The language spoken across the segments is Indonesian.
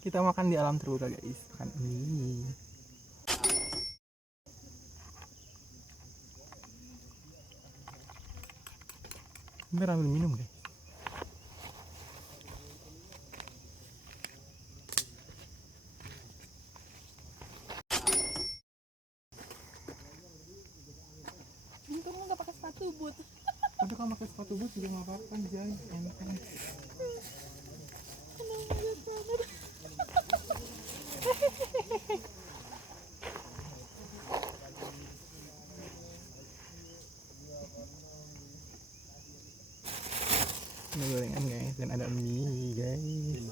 Kita makan di alam terbuka guys. Makan ini. Bentar ambil minum guys. Untung lu gak pakai sepatu boot. Tapi kalau pakai sepatu boot juga nggak apa-apa Jay. Enteng. Ini gorengan guys dan ada mie guys.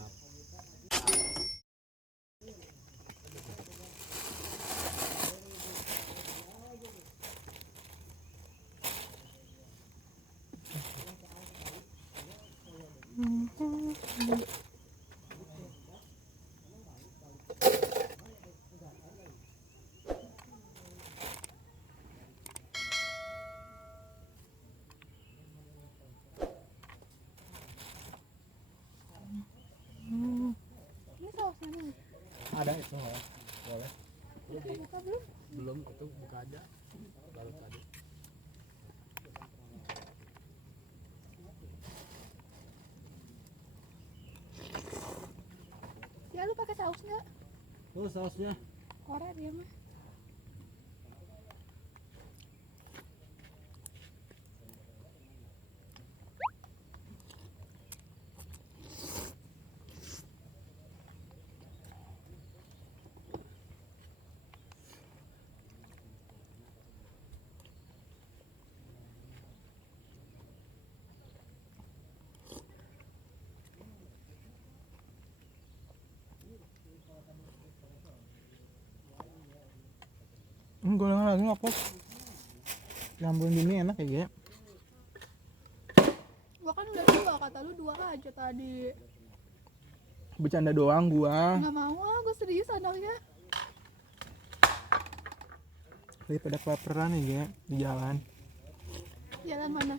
Ini sausnya nih. Ada itu boleh. Buka belum? Belum itu buka aja baru tadi. Ya lu pakai saus nggak? Oh sausnya Korea dia mah. Gorengan lagi ngapok. Yang ini enak ya. Gua kan udah 2, kata lu 2 aja tadi. Bercanda doang gua. Nggak mau ah, gua serius anaknya. Daripada kelaparan ya di jalan. Jalan mana?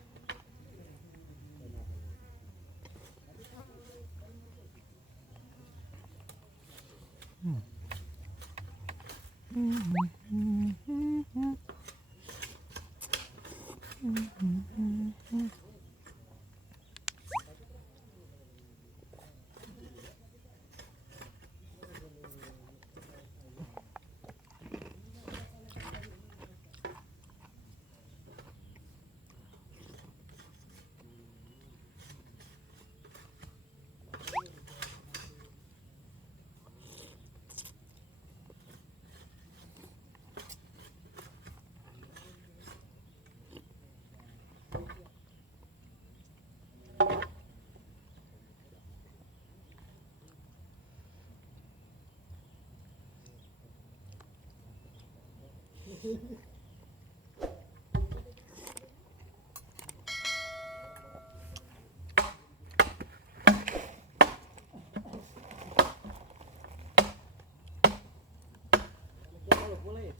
kalau boleh.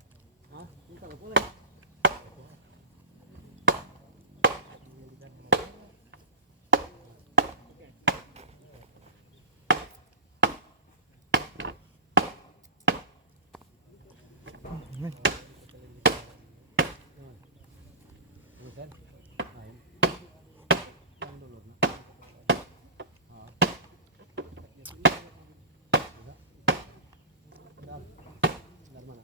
Hah? Ini kalau boleh. Bukan. Lain. Yang dulu. Dari mana?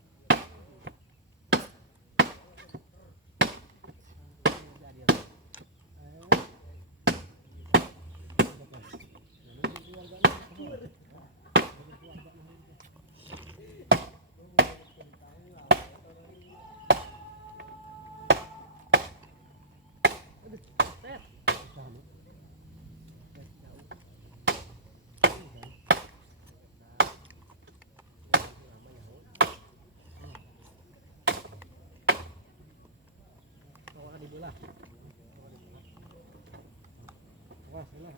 Dibelah. Wah, salah.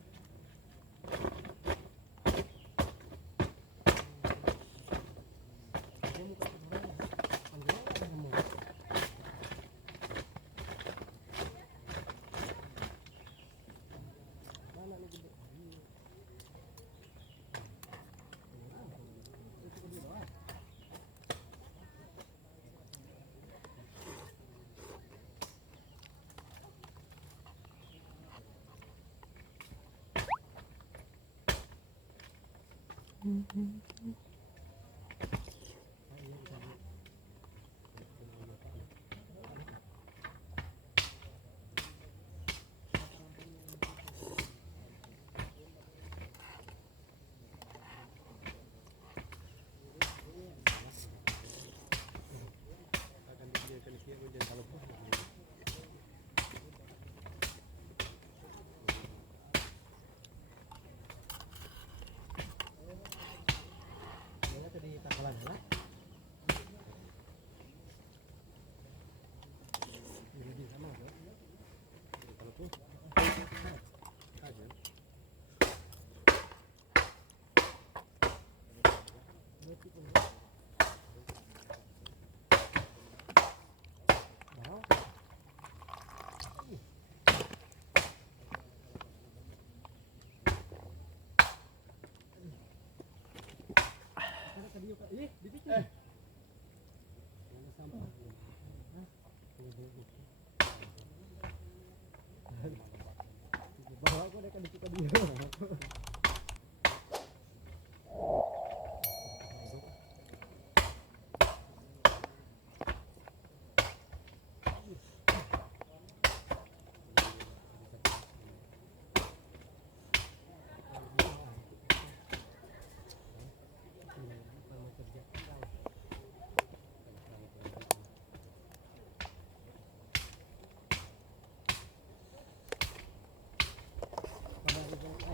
Bawa aku dekat di kita dia.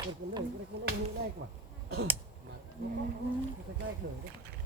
Kita naik mah. Kita naik dong.